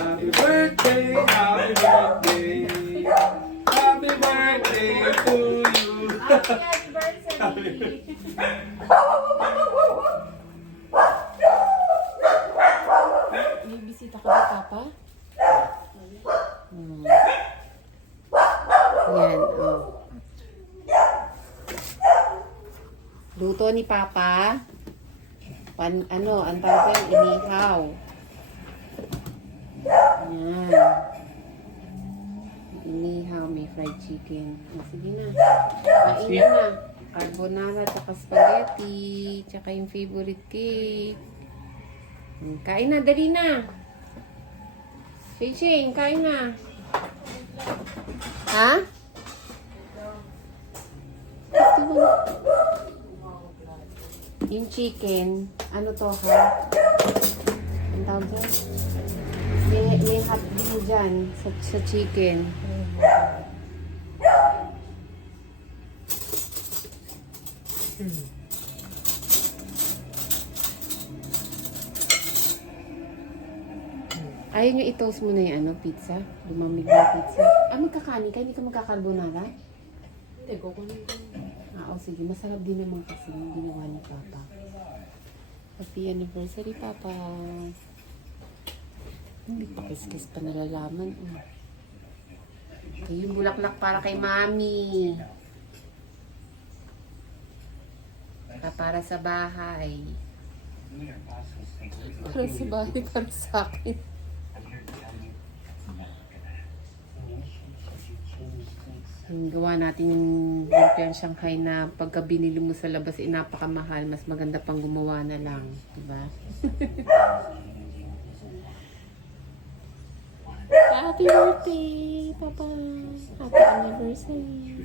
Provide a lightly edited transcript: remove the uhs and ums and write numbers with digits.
Happy birthday, happy birthday. Happy birthday to you. Happy anniversary! May bisita ka ba, Papa? Yan, oh. Luto ni Papa. Ang tawag yan, inihaw. Yan. Inihaw, may fried chicken. Sige na. Kainin na. Carbonara, tsaka spaghetti, tsaka yung favorite cake. Kain na, dali na. Shane, kain na. Ha? Gusto mo? Yung chicken, ano to ha? Ang tawag mo? May hotdog mo dyan sa chicken. Ayaw nyo i-toast mo na yung pizza? Lumamig na pizza. Magkakanin ka? Hindi ka magkakarbonara? Hindi, kukunin ko. O sige. Masarap din naman kasi yung ginawa ni Papa. Happy anniversary, Papa. Hindi pa kiss-kiss pa nalalaman. Yung bulaklak para kay Mami. Para sa bahay. Para sa bahay, para sa akin. Yung gawa natin yung lumpiang Shanghai na pagka binili mo sa labas napakamahal, mas maganda pang gumawa na lang, diba? Happy birthday, Papa! Happy anniversary!